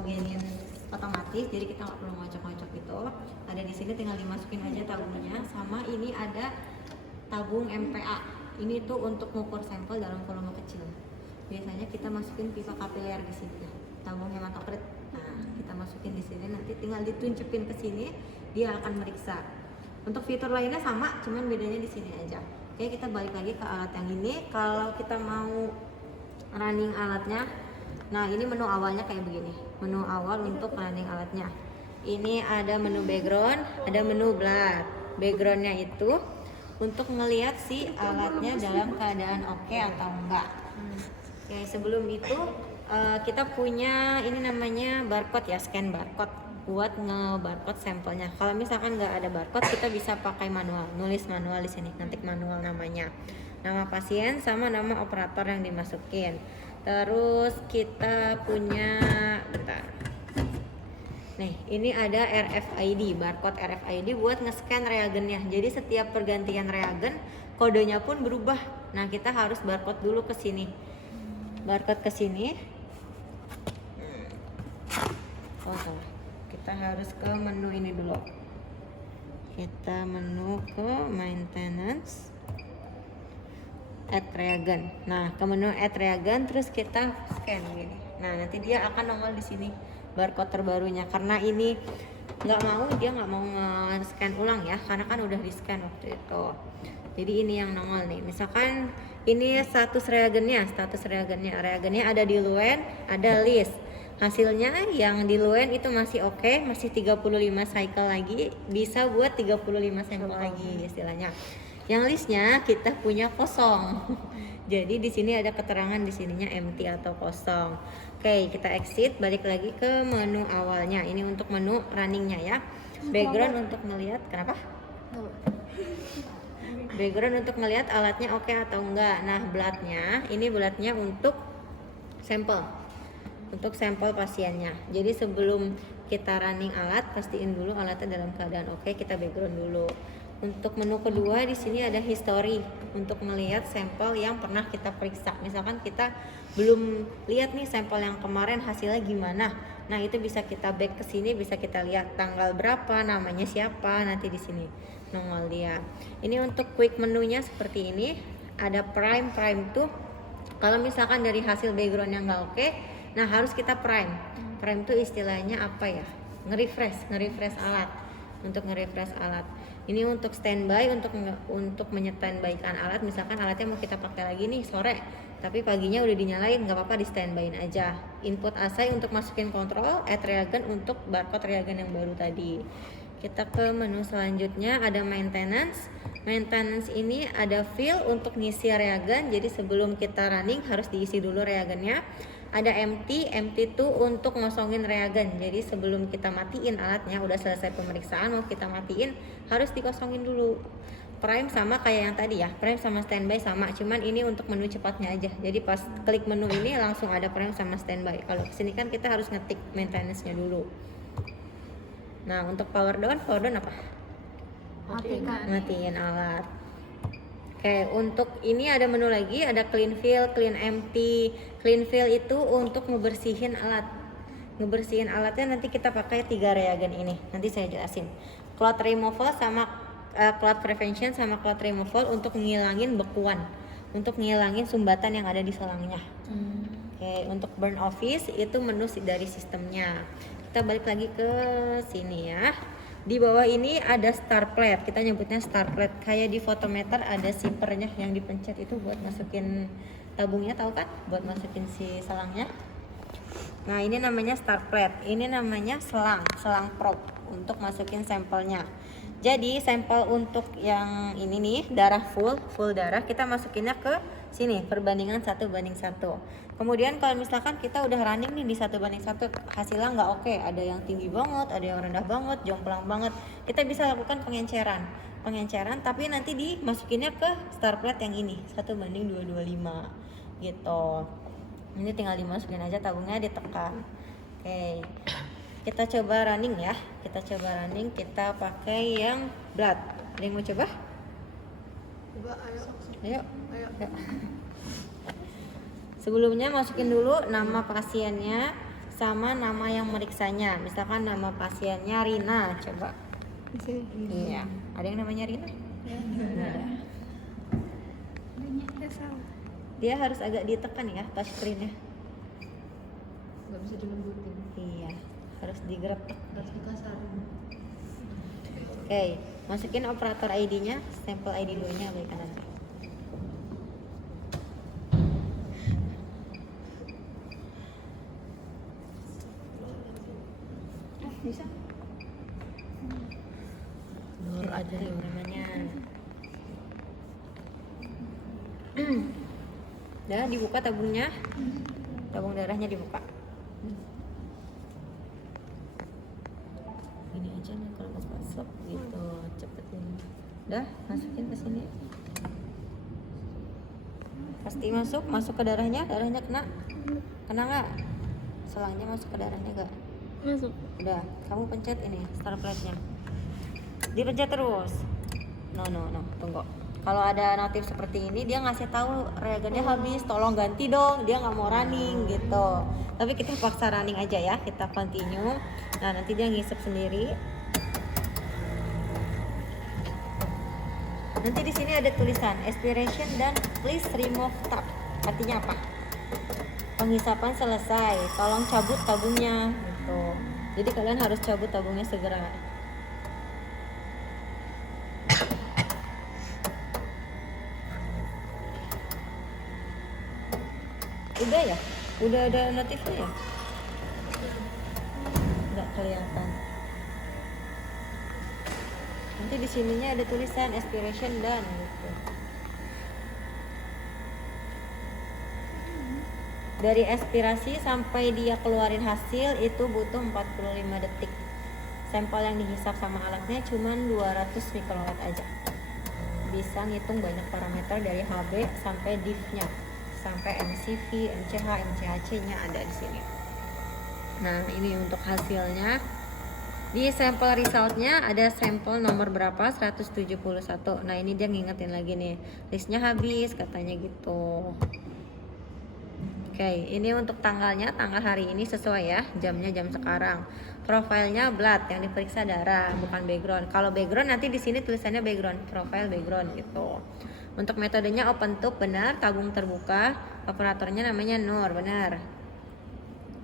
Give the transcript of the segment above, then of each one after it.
homogenin otomatis, jadi kita nggak perlu ngocok-ngocok gitu. Ada di sini tinggal dimasukin aja tabungnya. Sama ini ada tabung MPA. Ini tuh untuk mengukur sampel dalam volume kecil. Biasanya kita masukin pipa kapiler di sini. Tabung hematokrit. Nah, kita masukin di sini, nanti tinggal ditunjukin ke sini, dia akan meriksa. Untuk fitur lainnya sama, cuman bedanya di sini aja. Oke, kita balik lagi ke alat yang ini. Kalau kita mau running alatnya, nah ini menu awalnya kayak begini. Menu awal untuk running alatnya. Ini ada menu background, ada menu blur. Backgroundnya itu untuk ngelihat si alatnya dalam keadaan oke atau enggak. Oke, sebelum itu kita punya ini namanya barcode ya, scan barcode buat nge-barcode sampelnya. Kalau misalkan nggak ada barcode, kita bisa pakai manual, nulis manual di sini, ketik manual namanya, nama pasien sama nama operator yang dimasukin. Terus kita punya, bentar. Nih, ini ada RFID, barcode RFID buat nge-scan reagennya. Jadi setiap pergantian reagen, kodenya pun berubah. Nah, kita harus barcode dulu ke sini. Barcode ke sini. Oh, salah. Kita harus ke menu ini dulu. Kita menu ke maintenance, add reagen. Nah, ke menu add reagen, terus kita scan gini. Nah, nanti dia akan nongol di sini barcode terbarunya. Karena ini dia nggak mau nge-scan ulang ya, karena kan udah di scan waktu itu. Jadi ini yang nongol nih. Misalkan ini status reagennya ada di Luen, ada list. Hasilnya yang di Luen itu masih oke, masih 35 cycle lagi, bisa buat 35 sampel lagi istilahnya. Yang listnya kita punya kosong. Jadi di sini ada keterangan di sininya empty atau kosong. Oke, kita exit, balik lagi ke menu awalnya. Ini untuk menu runningnya ya. Background untuk melihat, kenapa? Background untuk melihat alatnya oke atau enggak. Nah, bloodnya untuk sampel. Untuk sampel pasiennya. Jadi sebelum kita running alat, pastiin dulu alatnya dalam keadaan oke, kita background dulu. Untuk menu kedua di sini ada history untuk melihat sampel yang pernah kita periksa. Misalkan kita belum lihat nih sampel yang kemarin hasilnya gimana. Nah, itu bisa kita back ke sini, bisa kita lihat tanggal berapa, namanya siapa, nanti di sini nongol dia. Ini untuk quick menunya seperti ini. Ada prime tuh kalau misalkan dari hasil background yang nggak oke, nah harus kita prime. Prime itu istilahnya apa ya? Nge-refresh alat. Untuk nge-refresh alat. Ini untuk standby, untuk menyetandbykan alat. Misalkan alatnya mau kita pakai lagi nih sore, tapi paginya udah dinyalain, nggak apa-apa, di standbyin aja. Input assay untuk masukin kontrol, add reagen untuk barcode reagen yang baru tadi. Kita ke menu selanjutnya, ada maintenance. Maintenance ini ada fill untuk ngisi reagen. Jadi sebelum kita running harus diisi dulu reagennya. Ada empty itu untuk ngosongin reagen. Jadi sebelum kita matiin alatnya, udah selesai pemeriksaan mau kita matiin, harus dikosongin dulu. Prime sama kayak yang tadi ya, prime sama standby sama, cuman ini untuk menu cepatnya aja. Jadi pas klik menu ini langsung ada prime sama standby. Kalau kesini kan kita harus ngetik maintenance-nya dulu. Nah, untuk power down apa? Matiin alat. Oke, untuk ini ada menu lagi, ada clean fill, clean empty. Clean fill itu untuk ngebersihin alat. Ngebersihin alatnya nanti kita pakai 3 reagen ini. Nanti saya jelasin. Clot removal sama clot prevention sama clot removal untuk ngilangin bekuan. Untuk ngilangin sumbatan yang ada di selangnya. Oke, untuk burn office itu menu dari sistemnya. Kita balik lagi ke sini ya. Di bawah ini ada star plate, kita nyebutnya star plate. Kayak di photometer ada zippernya yang dipencet itu buat masukin tabungnya, tahu kan? Buat masukin si selangnya. Nah, ini namanya star plate. Ini namanya selang probe untuk masukin sampelnya. Jadi sampel untuk yang ini nih, darah full darah, kita masukinnya ke sini, perbandingan 1:1. Kemudian kalau misalkan kita udah running nih di 1:1, hasilnya nggak oke, ada yang tinggi banget, ada yang rendah banget, jomplang banget, kita bisa lakukan pengenceran, tapi nanti dimasukinnya ke star plate yang ini, 1:225 gitu. Ini tinggal dimasukin aja tabungnya, ditekan. Oke. Kita coba running ya. Kita pakai yang blood. Ada yang mau coba? Ayo. Sebelumnya masukin dulu nama pasiennya sama nama yang meriksanya. Misalkan nama pasiennya Rina, coba. Iya, ada yang namanya Rina? Nggak ada. Dia harus agak ditekan ya touchscreen-nya. Nggak bisa dilembutin. Iya, harus digerak. Harus dikasarin. Oke, masukin operator ID-nya, stempel ID 2-nya balik kanan. Bisa? Nur aja namanya. Udah dibuka tabungnya, tabung darahnya dibuka. Ini aja nih kalau mau masuk gitu, cepetin. Udah masukin ke sini. Pasti masuk ke darahnya kena nggak? Selangnya masuk ke darahnya nggak? Masuk. Udah, kamu pencet ini start plate-nya. Dipencet terus. No, tunggu. Kalau ada notif seperti ini, dia ngasih tahu reagennya habis, tolong ganti dong. Dia nggak mau running gitu. Tapi kita paksa running aja ya, kita continue. Nah, nanti dia ngisep sendiri. Nanti di sini ada tulisan expiration dan please remove tab. Artinya apa? Penghisapan selesai, tolong cabut tabungnya gitu. Jadi kalian harus cabut tabungnya segera. Udah ya? Udah ada notifnya ya? Nggak kelihatan. Nanti di sininya ada tulisan expiration done gitu. Dari expirasi sampai dia keluarin hasil itu butuh 45 detik. Sampel yang dihisap sama alatnya cuma 200 mikrowatt aja. Bisa ngitung banyak parameter dari HB sampai diff-nya, sampai MCV, MCH, MCHC-nya ada di sini. Nah, ini untuk hasilnya. Di sampel resultnya ada sampel nomor berapa? 171. Nah, ini dia ngingetin lagi nih, listnya habis katanya gitu. Oke, ini untuk tanggalnya, tanggal hari ini sesuai ya, jamnya jam sekarang. Profilnya blood, yang diperiksa darah, bukan background. Kalau background nanti di sini tulisannya background, profile background gitu. Untuk metodenya open tube benar, tabung terbuka, operatornya namanya Nur benar.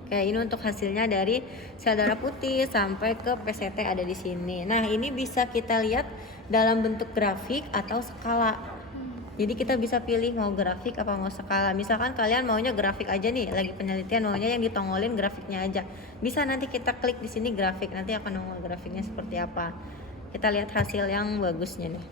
Oke, ini untuk hasilnya dari sel darah putih sampai ke PCT ada di sini. Nah, ini bisa kita lihat dalam bentuk grafik atau skala. Jadi kita bisa pilih mau grafik apa mau skala. Misalkan kalian maunya grafik aja nih, lagi penelitian maunya yang ditongolin grafiknya aja. Bisa nanti kita klik di sini grafik, nanti akan nongol grafiknya seperti apa. Kita lihat hasil yang bagusnya nih.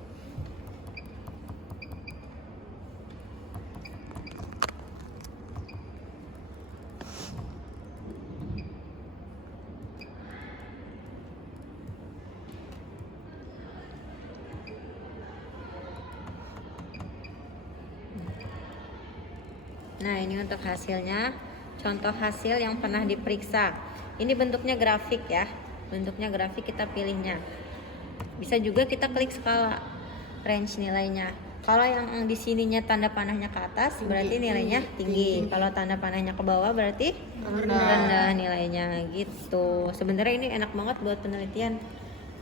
Nah, ini untuk hasilnya, contoh hasil yang pernah diperiksa. Ini bentuknya grafik ya, bentuknya grafik, kita pilihnya. Bisa juga kita klik skala, range nilainya. Kalau yang di sininya tanda panahnya ke atas berarti nilainya tinggi. Kalau tanda panahnya ke bawah berarti rendah nilainya gitu. Sebenarnya ini enak banget buat penelitian.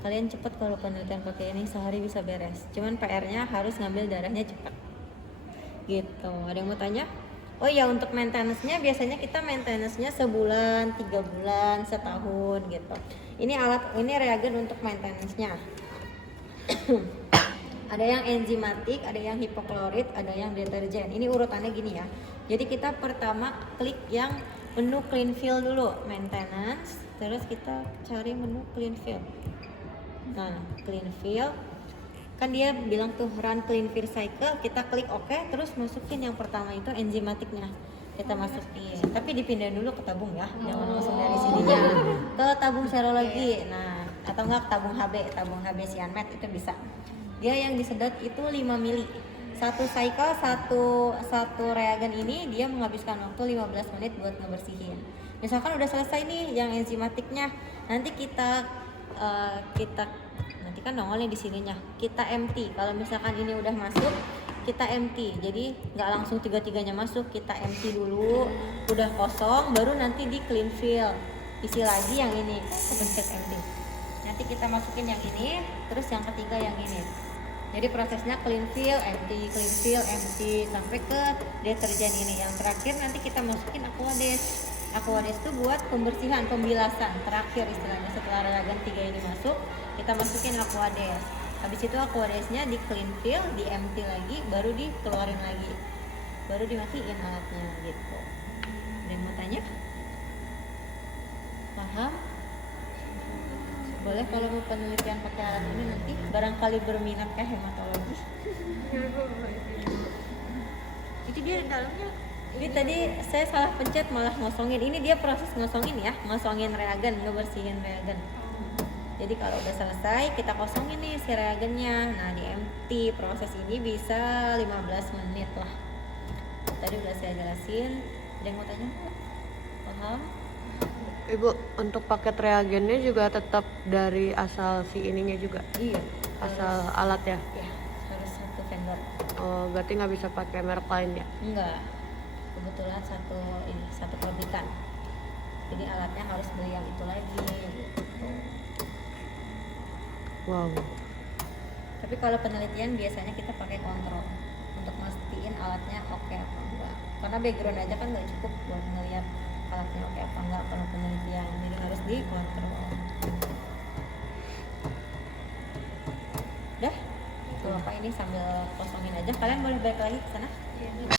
Kalian cepet kalau penelitian pakai ini, sehari bisa beres. Cuman PR-nya harus ngambil darahnya cepat. Gitu. Ada yang mau tanya? Oh ya, untuk maintenance-nya biasanya kita maintenance-nya sebulan, 3 bulan, setahun gitu. Ini alat, ini reagen untuk maintenance-nya. Ada yang enzimatik, ada yang hipoklorit, ada yang deterjen. Ini urutannya gini ya. Jadi kita pertama klik yang menu clean fill dulu, maintenance, terus kita cari menu clean fill. Nah, clean fill kan dia bilang tuh run clean fill cycle, kita klik OK, terus masukin yang pertama itu enzimatiknya, kita masukin, tapi dipindahin dulu ke tabung ya, jangan langsung dari sininya ke tabung serologi. Nah, atau enggak tabung HB cyanmet itu bisa. Dia yang disedot itu 5 mili satu cycle, satu reagen ini dia menghabiskan waktu 15 menit buat ngebersihin. Misalkan udah selesai nih yang enzimatiknya, nanti kita nanti kan nongolnya di sininya, kita empty. Kalau misalkan ini udah masuk, kita empty, jadi nggak langsung tiga-tiganya masuk, kita empty dulu, udah kosong baru nanti di clean fill, isi lagi yang ini, pencet empty, nanti kita masukin yang ini, terus yang ketiga yang ini. Jadi prosesnya clean fill, empty sampai ke deterjen ini. Yang terakhir nanti kita masukin Aquades. Aquades itu buat pembersihan, pembilasan terakhir istilahnya. Setelah reagen 3 ini masuk, kita masukin Aquades. Habis itu Aquadesnya di clean fill, di empty lagi, baru dikeluarin lagi. Baru dimatiin alatnya gitu. Ada yang mau tanya? Paham? Boleh kalau mau penelitian pakai alat ini nanti barangkali berminat ke hematologi. Itu dia dalamnya. Ini tadi saya salah pencet malah ngosongin. Ini dia proses ngosongin ya, ngosongin reagen, ngebersihin reagen. Jadi kalau udah selesai kita kosongin nih si reagennya. Nah di empty proses ini bisa 15 menit lah. Tadi udah saya jelasin. Ada yang mau tanya? Paham? Ibu, untuk paket reagennya juga tetap dari asal si ininya juga? Iya. Asal alat ya? Ya, harus satu vendor. Oh, berarti nggak bisa pakai merek lain ya? Enggak. Kebetulan satu pabrikan. Jadi alatnya harus beli yang itu lagi gitu. Wow. Tapi kalau penelitian biasanya kita pakai kontrol untuk mastiin alatnya oke apa enggak. Karena background aja kan nggak cukup buat ngeliat alatnya oke apa enggak kalau penelitian. Jadi harus dikontrol. Udah, Bapak ini sambil kosongin aja. Kalian boleh balik lagi ke sana.